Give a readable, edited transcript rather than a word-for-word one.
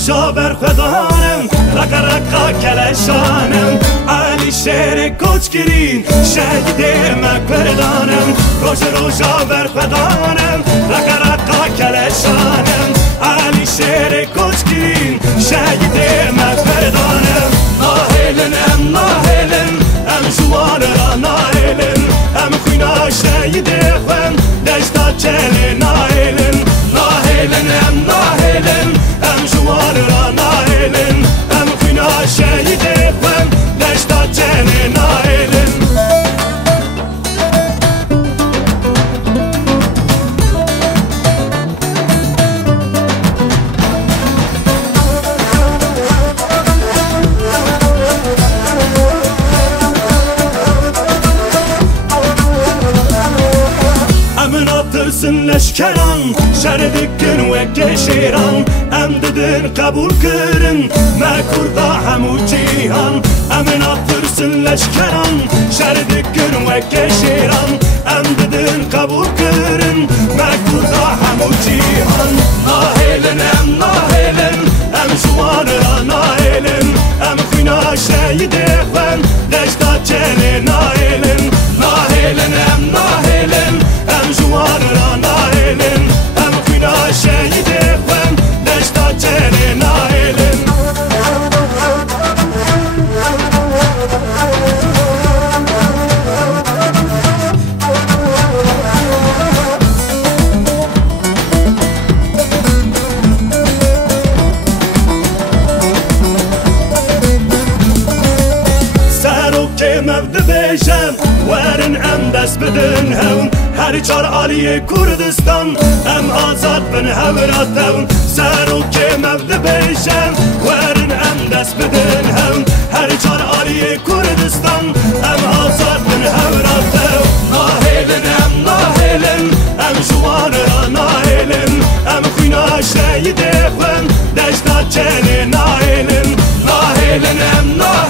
روزا بر خدانم رقا رقا کلشانم علی شهر کوچگیرین شهید مکبردانم روزا بر خدانم رقا رقا کلشانم علی شهر کوچگیرین شهید مکبردانم ناهلن ناهلن ام جوان را ناهلن ام خوینا شهید خوان دشتا چل ناهلن ناهلن ام ناهلن ام جوان را ناهلن ام خوینا شهید خوان دشتا چل ناهلن Sen leşkeran şerdikin ve geşiran em dedin kabul kırın mekurda hemu cihan emin attırsın leşkeran şerdikin ve geşiran em dedin kabul kırın mekurda hemu cihan nahelen em nahelen em şuvanıra nahelen em khina şehide fen deşta çene nahelen nahelen em nahelen em şuvanıra ناهلن ام خوینا شهید خوان دشتا چل ناهلن سرو که مفد بیشم ورن ام دست بدن هون هر چار عالی کردستان ام آزاد بن هوراتون سرو که مفد بیشم ورن ام دست بدن هون هر چار عالی کردستان ام آزاد بن هوراتون ناهلن ام ناهلن ام جوان را ناهلن ام خوینا شهید خوان دشتا چل ناهلن ناهلن ام ناهلن